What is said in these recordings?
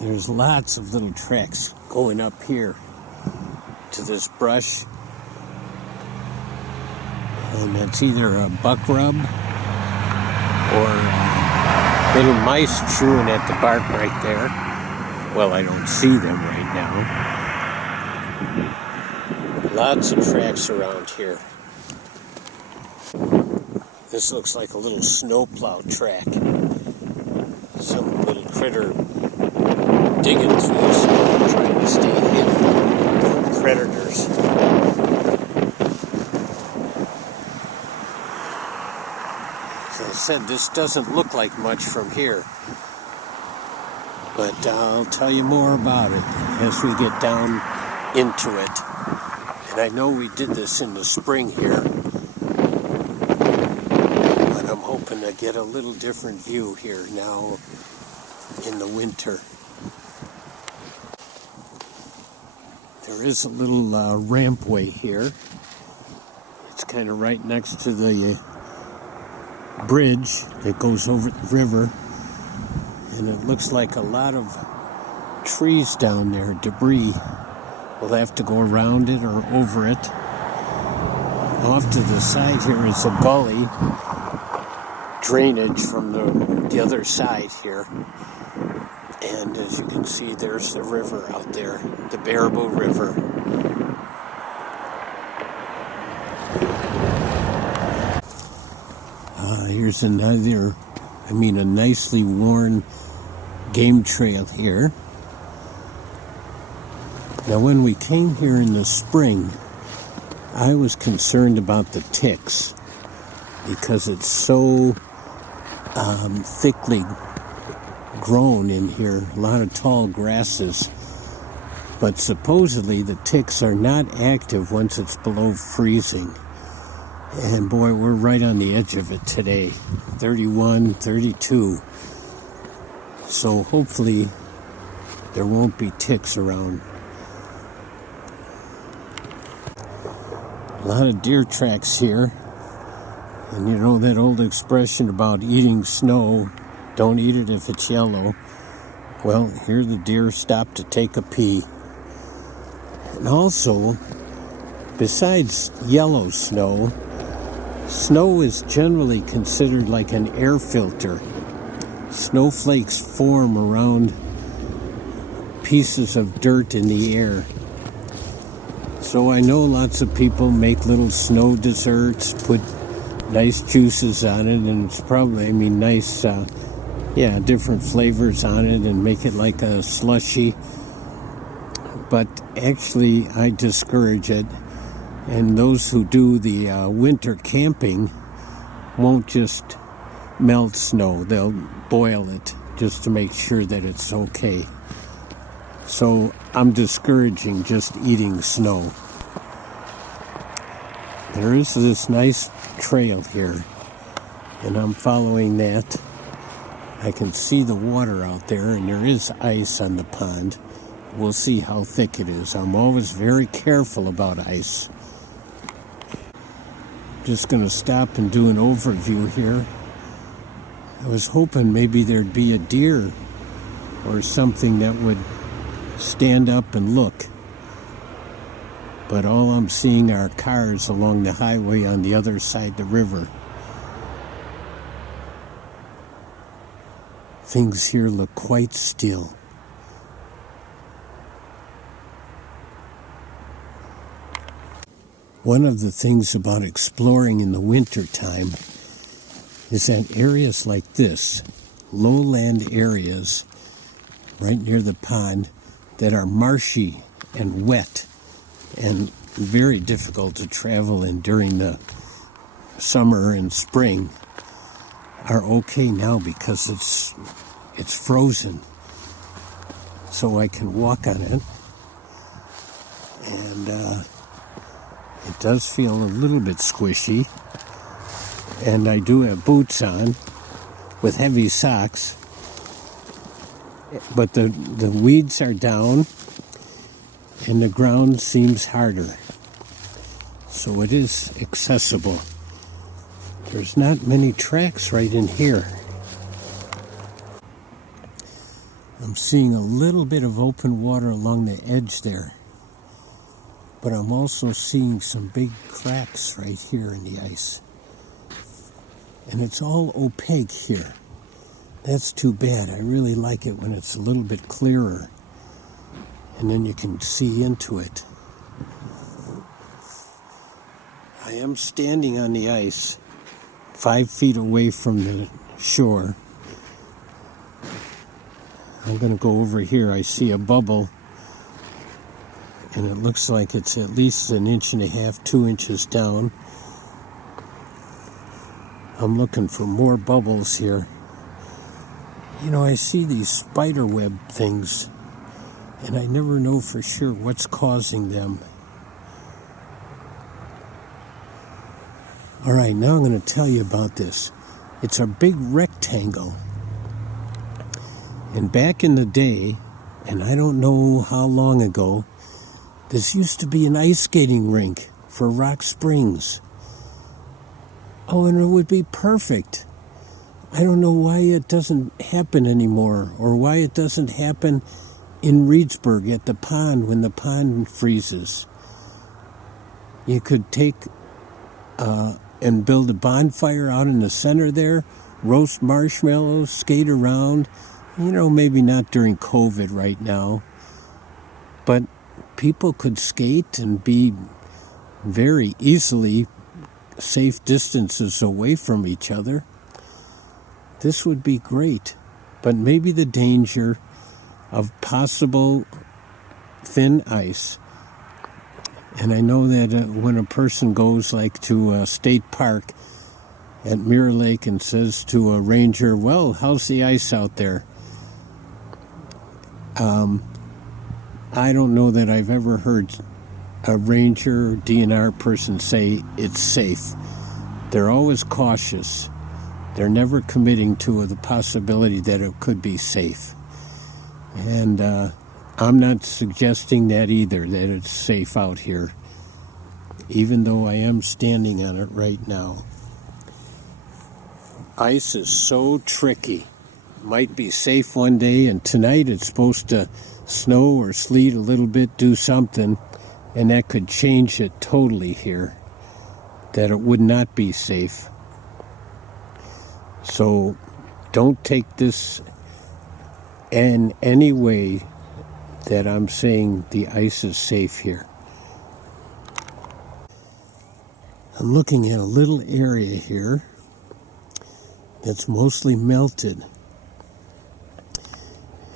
There's lots of little tracks going up here to this brush. And that's either a buck rub or little mice chewing at the bark right there. Well, I don't see them right now. Lots of tracks around here. This looks like a little snowplow track. Some little critter digging through the snow, trying to stay hidden from predators. As I said, this doesn't look like much from here, but I'll tell you more about it as we get down into it. And I know we did this in the spring here, but I'm hoping to get a little different view here now in the winter. There is a little rampway here. It's kind of right next to the bridge that goes over the river, and it looks like a lot of trees down there, debris. We'll have to go around it or over it. Off to the side here is a gully, drainage from the other side here. And as you can see, there's the river out there, the Baraboo River. Here's a nicely worn game trail here. Now, when we came here in the spring, I was concerned about the ticks because it's so thickly grown in here, a lot of tall grasses. But supposedly the ticks are not active once it's below freezing. And boy, we're right on the edge of it today, 31, 32. So hopefully there won't be ticks around. A lot of deer tracks here. And you know that old expression about eating snow, don't eat it if it's yellow. Well, here the deer stopped to take a pee. And also, besides yellow snow, snow is generally considered like an air filter. Snowflakes form around pieces of dirt in the air. So I know lots of people make little snow desserts, put nice juices on it, and it's probably, nice, different flavors on it and make it like a slushy. But actually, I discourage it. And those who do the winter camping won't just melt snow. They'll boil it just to make sure that it's okay. So I'm discouraging just eating snow. There is this nice trail here, and I'm following that. I can see the water out there, and there is ice on the pond. We'll see how thick it is. I'm always very careful about ice. Just going to stop and do an overview here. I was hoping maybe there'd be a deer or something that would stand up and look. But all I'm seeing are cars along the highway on the other side of the river. Things here look quite still. One of the things about exploring in the winter time is that areas like this, lowland areas right near the pond that are marshy and wet and very difficult to travel in during the summer and spring, are okay now because it's frozen. So I can walk on it, and it does feel a little bit squishy, and I do have boots on with heavy socks, but the weeds are down and the ground seems harder, so it is accessible. There's not many tracks right in here. I'm I'm seeing a little bit of open water along the edge there. But I'm also seeing some big cracks right here in the ice. And it's all opaque here. That's too bad. I really like it when it's a little bit clearer. And then you can see into it. I am standing on the ice, 5 feet away from the shore. I'm going to go over here. I see a bubble. And it looks like it's at least 1.5 inches, 2 inches down. I'm looking for more bubbles here. You know, I see these spider web things, and I never know for sure what's causing them. All right, now I'm going to tell you about this. It's a big rectangle. And back in the day, and I don't know how long ago, this used to be an ice skating rink for Rock Springs. Oh, and it would be perfect. I don't know why it doesn't happen anymore, or why it doesn't happen in Reedsburg at the pond when the pond freezes. You could take and build a bonfire out in the center there, roast marshmallows, skate around. You know, maybe not during COVID right now, but people could skate and be very easily safe distances away from each other. This would be great, but maybe the danger of possible thin ice. And I know that when a person goes like to a state park at Mirror Lake and says to a ranger, well, how's the ice out there? I don't know that I've ever heard a ranger or DNR person say it's safe. They're always cautious. They're never committing to the possibility that it could be safe. And I'm not suggesting that either, that it's safe out here, even though I am standing on it right now. Ice is so tricky. Might be safe one day, and tonight it's supposed to snow or sleet a little bit, do something, and that could change it totally here, that it would not be safe. So don't take this in any way that I'm saying the ice is safe here. I'm looking at a little area here that's mostly melted.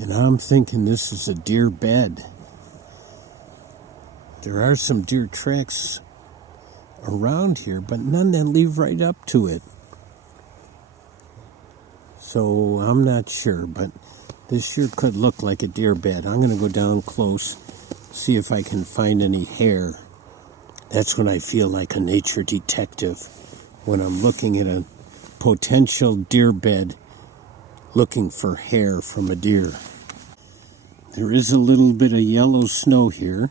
And I'm thinking this is a deer bed. There are some deer tracks around here, but none that lead right up to it. So I'm not sure, but this sure could look like a deer bed. I'm going to go down close, see if I can find any hair. That's when I feel like a nature detective, when I'm looking at a potential deer bed, looking for hair from a deer. There is a little bit of yellow snow here,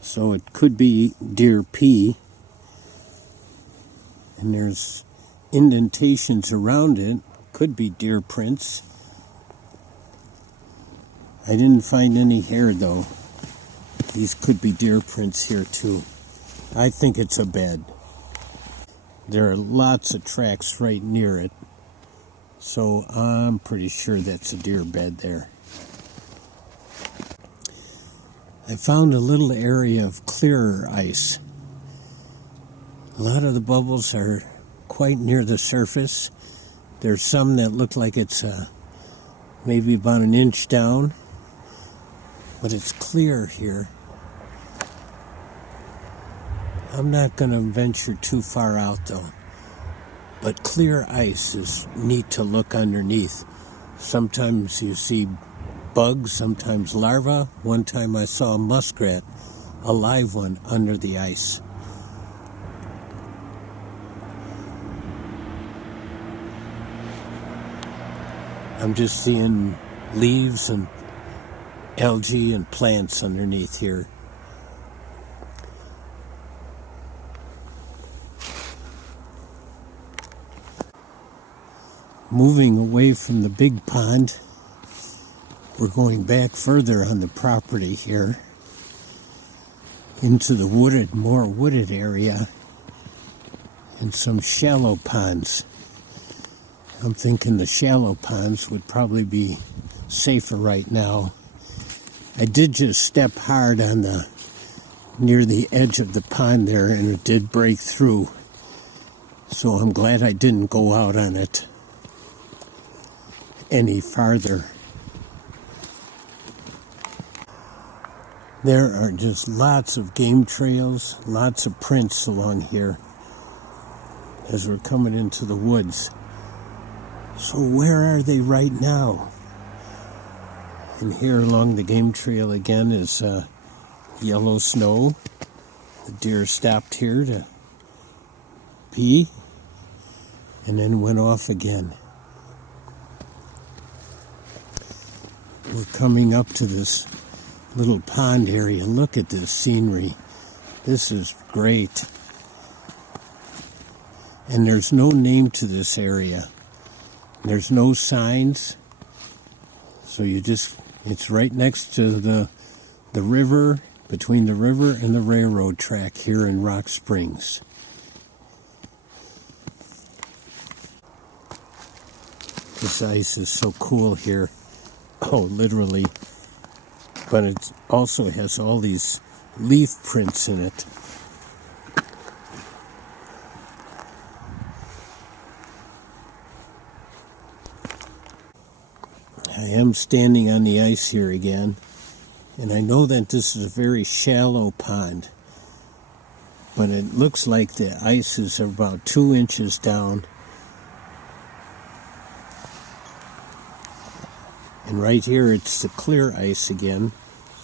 so it could be deer pee. And there's indentations around it. Could be deer prints. I didn't find any hair though. These could be deer prints here too. I think it's a bed. There are lots of tracks right near it, so I'm pretty sure that's a deer bed there. I found a little area of clearer ice. A lot of the bubbles are quite near the surface. There's some that look like it's maybe about 1 inch down, but it's clear here. I'm not going to venture too far out though, but clear ice is neat to look underneath. Sometimes you see bugs, sometimes larvae. One time I saw a muskrat, a live one, under the ice. I'm just seeing leaves and algae and plants underneath here. Moving away from the big pond, We're going back further on the property here into the more wooded area and some shallow ponds. I'm thinking the shallow ponds would probably be safer right now. I did just step hard on near the edge of the pond there, and it did break through. So I'm glad I didn't go out on it any farther. There are just lots of game trails, lots of prints along here as we're coming into the woods. So where are they right now? And here along the game trail again is yellow snow. The deer stopped here to pee and then went off again. We're coming up to this little pond area. Look at this scenery. This is great. And there's no name to this area. There's no signs. So it's right next to the river, between the river and the railroad track here in Rock Springs. This ice is so cool here. Oh, literally. But it also has all these leaf prints in it. I am standing on the ice here again, and I know that this is a very shallow pond, but it looks like the ice is about 2 inches down. And right here it's the clear ice again,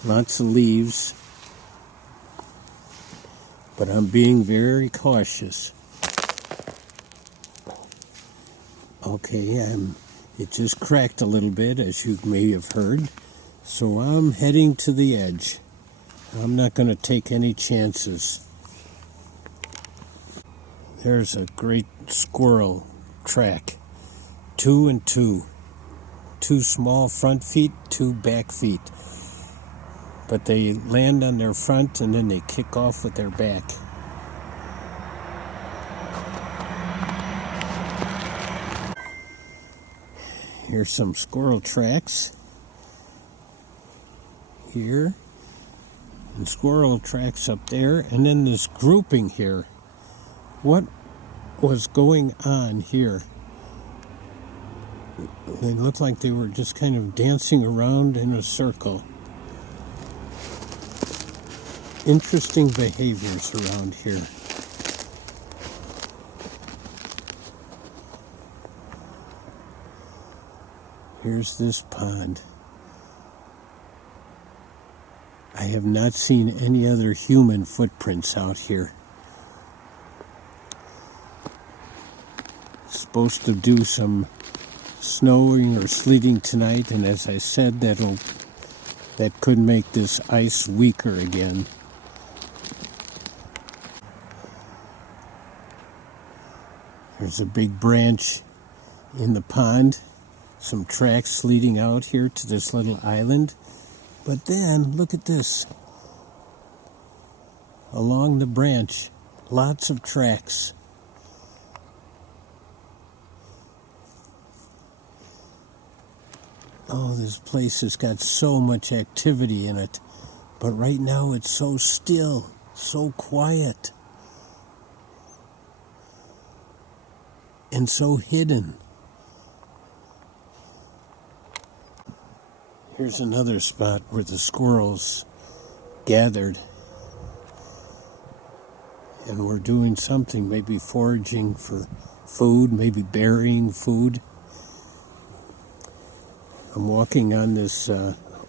lots of leaves, but I'm being very cautious. Okay, it just cracked a little bit, as you may have heard, so I'm heading to the edge. I'm not going to take any chances. There's a great squirrel track, 2 and 2. 2 small front feet, 2 back feet. But they land on their front and then they kick off with their back. Here's some squirrel tracks. Here. And squirrel tracks up there. And then this grouping here. What was going on here? They looked like they were just kind of dancing around in a circle. Interesting behaviors around here. Here's this pond. I have not seen any other human footprints out here. It's supposed to do some snowing or sleeting tonight, and as I said, that could make this ice weaker again. There's a big branch in the pond, some tracks leading out here to this little island. But then, look at this. Along the branch, lots of tracks. Oh, this place has got so much activity in it. But right now it's so still, so quiet. And so hidden. Here's another spot where the squirrels gathered. And were doing something, maybe foraging for food, maybe burying food. I'm walking on this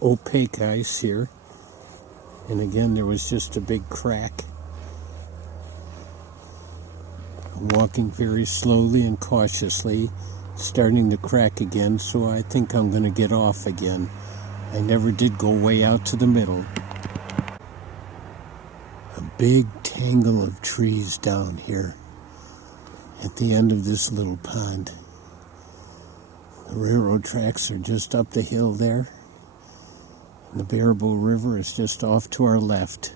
opaque ice here. And again, there was just a big crack. I'm walking very slowly and cautiously, starting to crack again, so I think I'm going to get off again. I never did go way out to the middle. A big tangle of trees down here at the end of this little pond. The railroad tracks are just up the hill there. The Baraboo River is just off to our left.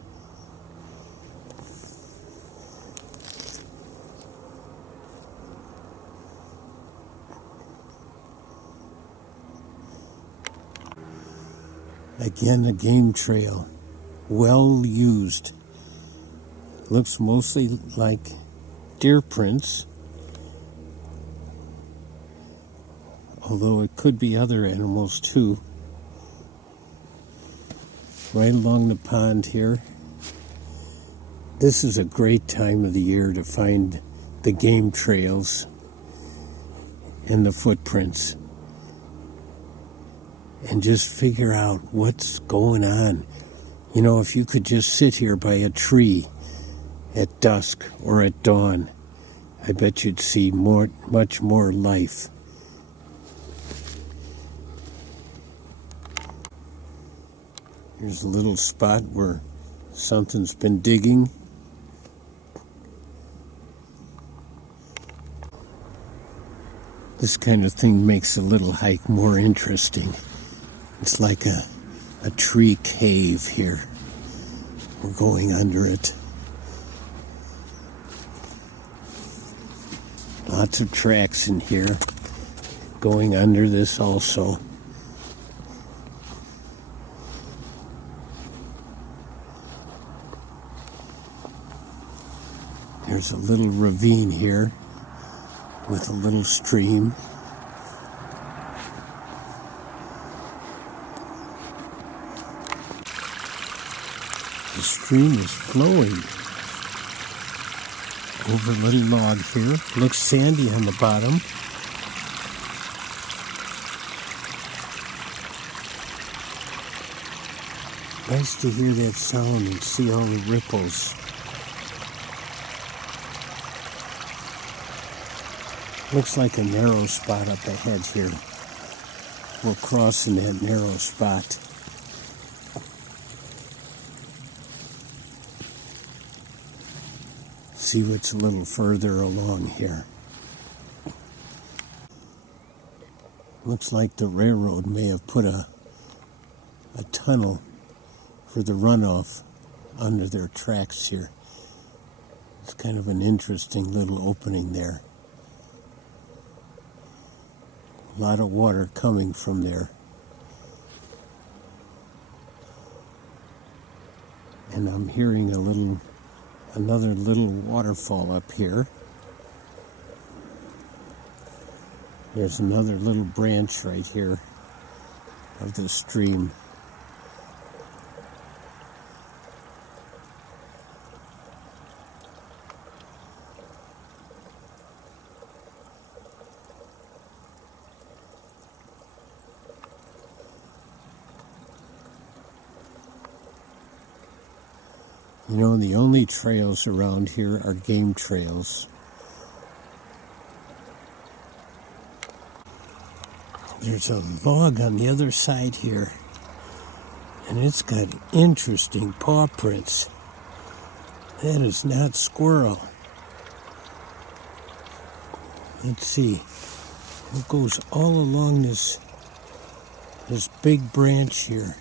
Again, a game trail, well used. Looks mostly like deer prints, although it could be other animals too. Right along the pond here. This is a great time of the year to find the game trails and the footprints and just figure out what's going on. You know, if you could just sit here by a tree at dusk or at dawn, I bet you'd see much more life. Here's a little spot where something's been digging. This kind of thing makes a little hike more interesting. It's like a tree cave here. We're going under it. Lots of tracks in here going under this also. There's a little ravine here with a little stream. The stream is flowing over a little log here. Looks sandy on the bottom. Nice to hear that sound and see all the ripples. Looks like a narrow spot up ahead here. We're crossing that narrow spot. See what's a little further along here. Looks like the railroad may have put a tunnel for the runoff under their tracks here. It's kind of an interesting little opening there. A lot of water coming from there. And I'm hearing another little waterfall up here. There's another little branch right here of the stream. You know, the only trails around here are game trails. There's a log on the other side here, and it's got interesting paw prints. That is not squirrel. Let's see. It goes all along this big branch here.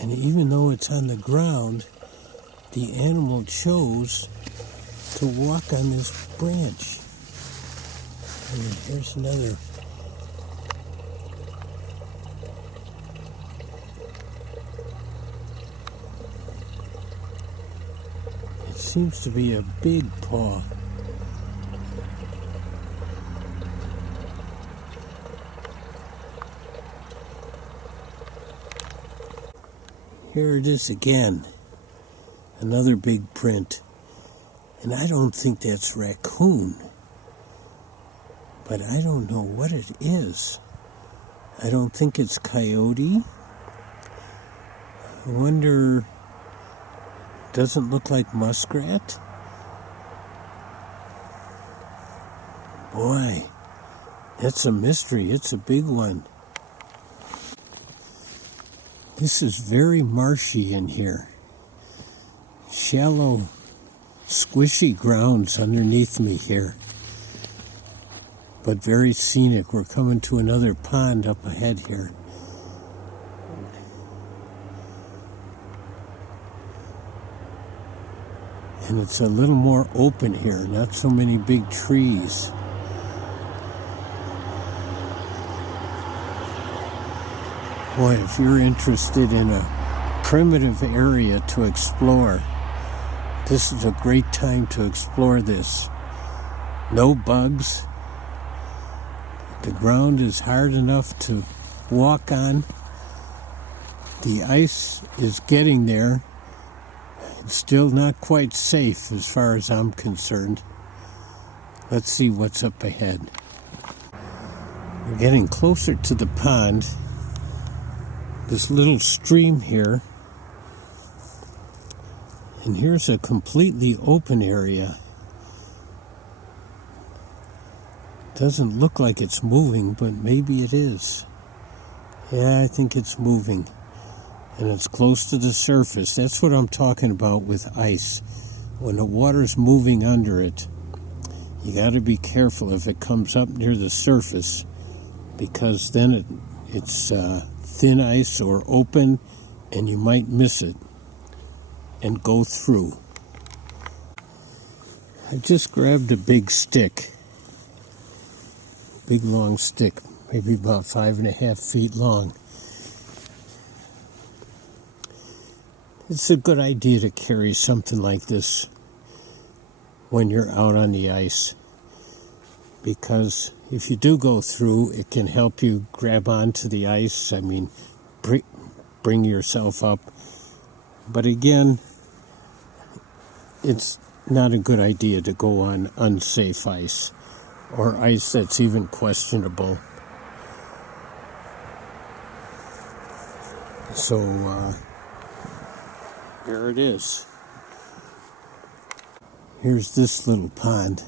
And even though it's on the ground, the animal chose to walk on this branch. And here's another. It seems to be a big paw. Here it is again, another big print. And I don't think that's raccoon, but I don't know what it is. I don't think it's coyote. I wonder, doesn't look like muskrat? Boy, that's a mystery. It's a big one. This is very marshy in here. Shallow, squishy grounds underneath me here. but very scenic. We're coming to another pond up ahead here. And it's a little more open here, not so many big trees. Boy, if you're interested in a primitive area to explore, this is a great time to explore this. No bugs. The ground is hard enough to walk on. The ice is getting there. It's still not quite safe as far as I'm concerned. Let's see what's up ahead. We're getting closer to the pond. This little stream here. And here's a completely open area. Doesn't look like it's moving, but maybe it is. Yeah, I think it's moving. And it's close to the surface. That's what I'm talking about with ice. When the water's moving under it, you got to be careful if it comes up near the surface, because then it's thin ice or open, and you might miss it and go through. I just grabbed a big stick. Big long stick, maybe about 5.5 feet long. It's a good idea to carry something like this when you're out on the ice, because if you do go through, it can help you grab onto the ice. I mean, bring yourself up. But again, it's not a good idea to go on unsafe ice, or ice that's even questionable. So, here it is. Here's this little pond.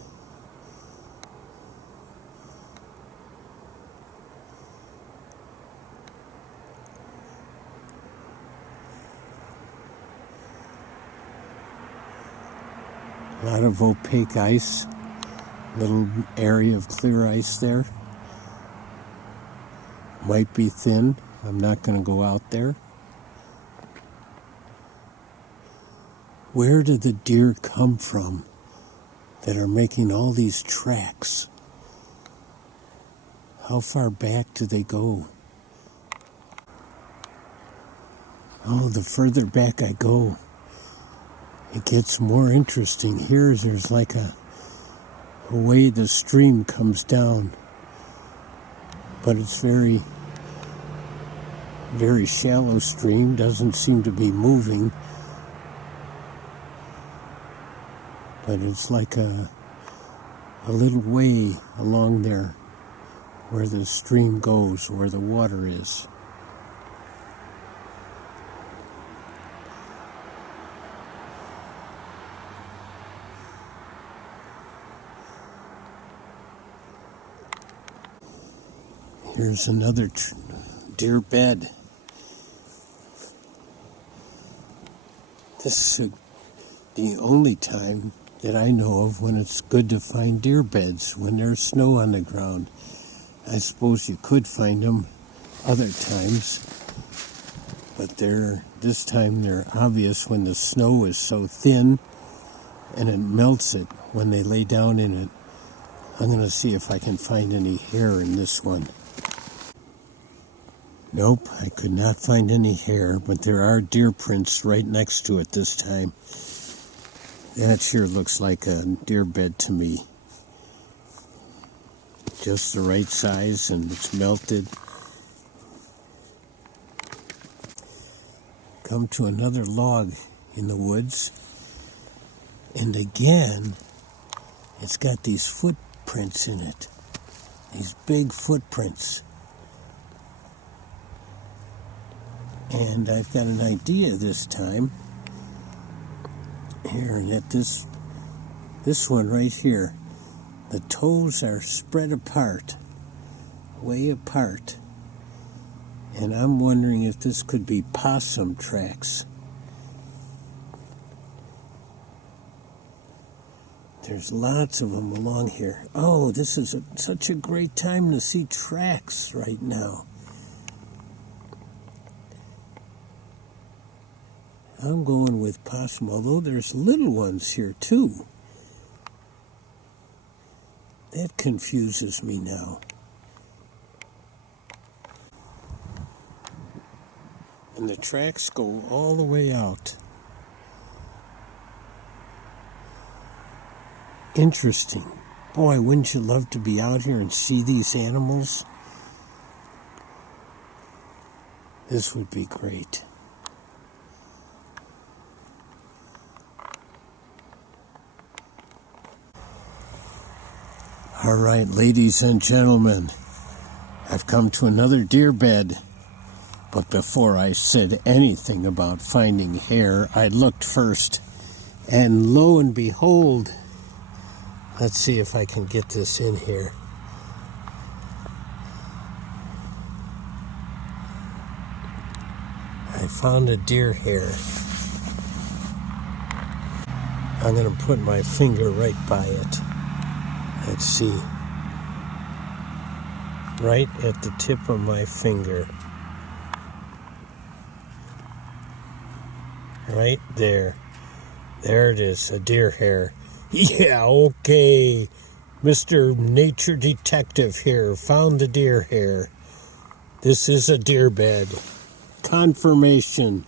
A lot of opaque ice. Little area of clear ice there. Might be thin. I'm not going to go out there. Where did the deer come from that are making all these tracks? How far back do they go? Oh, the further back I go, it gets more interesting. Here, there's like a way the stream comes down, but it's very, very shallow stream, doesn't seem to be moving, but it's like a little way along there where the stream goes, where the water is. Here's another deer bed. This is the only time that I know of when it's good to find deer beds, when there's snow on the ground. I suppose you could find them other times, but this time they're obvious when the snow is so thin and it melts it when they lay down in it. I'm going to see if I can find any hair in this one. Nope, I could not find any hair, but there are deer prints right next to it this time. That sure looks like a deer bed to me. Just the right size, and it's melted. Come to another log in the woods, and again, it's got these footprints in it. These big footprints. And I've got an idea this time. Here, that this one right here, the toes are spread apart, way apart. And I'm wondering if this could be possum tracks. There's lots of them along here. Oh, this is such a great time to see tracks right now. I'm going with possum, although there's little ones here too. That confuses me now. And the tracks go all the way out. Interesting. Boy, wouldn't you love to be out here and see these animals? This would be great. All right, ladies and gentlemen, I've come to another deer bed. But before I said anything about finding hair, I looked first, and lo and behold, let's see if I can get this in here. I found a deer hair. I'm going to put my finger right by it. Let's see. Right at the tip of my finger. Right there. There it is, a deer hair. Yeah, okay. Mr. Nature Detective here found the deer hair. This is a deer bed. Confirmation.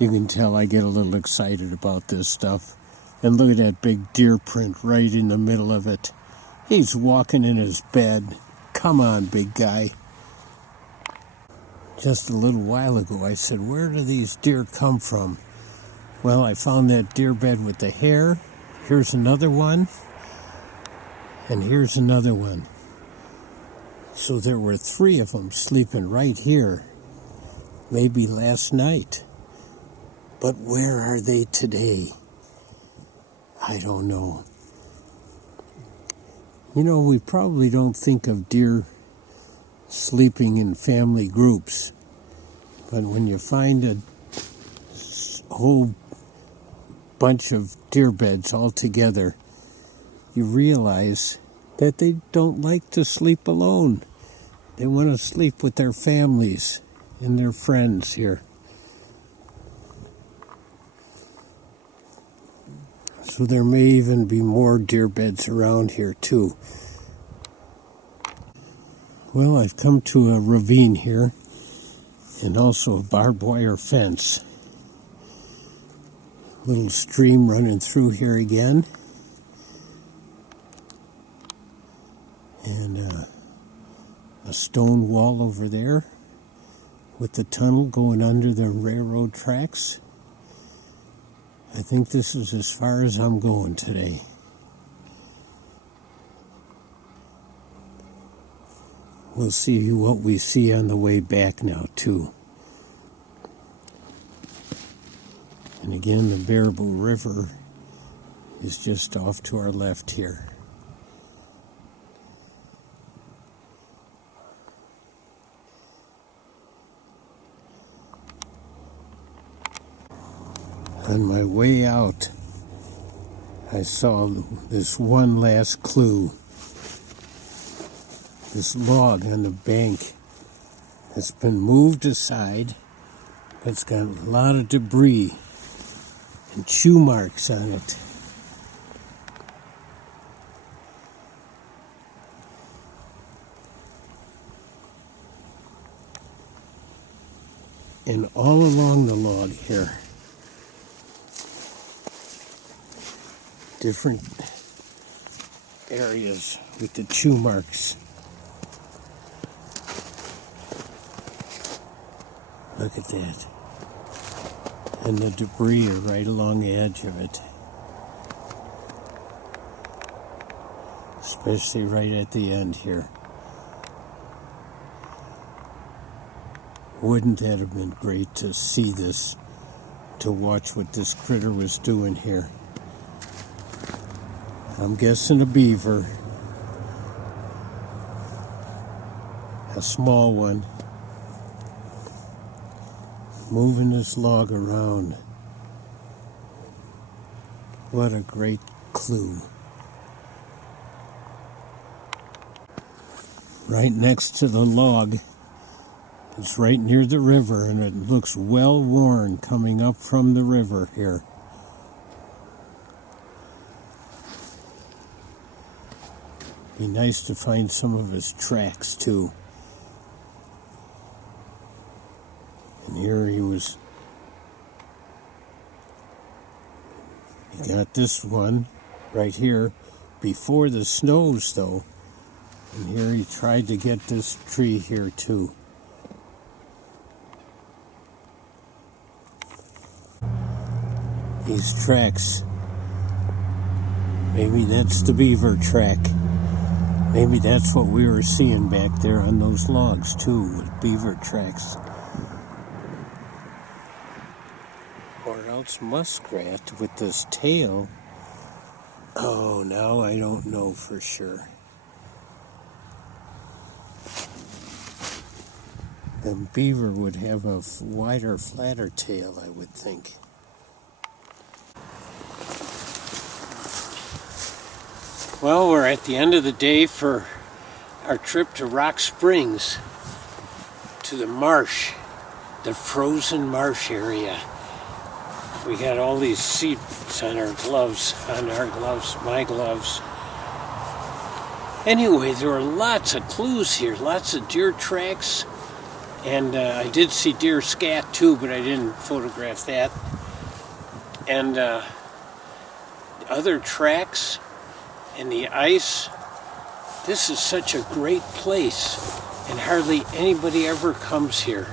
You can tell I get a little excited about this stuff. And look at that big deer print right in the middle of it. He's walking in his bed. Come on, big guy. Just a little while ago, I said, where do these deer come from? Well, I found that deer bed with the hair. Here's another one. And here's another one. So there were 3 of them sleeping right here. Maybe last night. But where are they today? I don't know. You know, we probably don't think of deer sleeping in family groups. But when you find a whole bunch of deer beds all together, you realize that they don't like to sleep alone. They want to sleep with their families and their friends here. So there may even be more deer beds around here too. Well, I've come to a ravine here and also a barbed wire fence. Little stream running through here again. And a stone wall over there with the tunnel going under the railroad tracks. I think this is as far as I'm going today. We'll see what we see on the way back now, too. And again, the Baraboo River is just off to our left here. On my way out, I saw this one last clue. This log on the bank has been moved aside, but it's got a lot of debris and chew marks on it. And all along the log here, different areas with the chew marks. Look at that. And the debris are right along the edge of it. Especially right at the end here. Wouldn't that have been great to see this, to watch what this critter was doing here? I'm guessing a beaver. A small one. Moving this log around. What a great clue. Right next to the log. It's right near the river, and it looks well worn coming up from the river here. Be nice to find some of his tracks too. And here he got this one right here before the snows though. And here he tried to get this tree here too. These tracks, maybe that's the beaver track. Maybe that's what we were seeing back there on those logs too, with beaver tracks. Or else muskrat with this tail. Oh, now I don't know for sure. And beaver would have a wider, flatter tail, I would think. Well, we're at the end of the day for our trip to Rock Springs, to the marsh, the frozen marsh area. We got all these seats on our gloves, my gloves. Anyway, there were lots of clues here, lots of deer tracks, and I did see deer scat too, but I didn't photograph that. And other tracks. And the ice, this is such a great place, and hardly anybody ever comes here.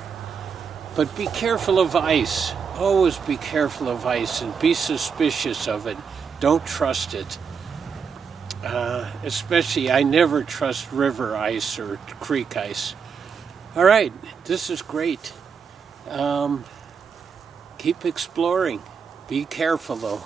But be careful of ice. Always be careful of ice and be suspicious of it. Don't trust it. Especially, I never trust river ice or creek ice. All right, this is great. Keep exploring. Be careful though.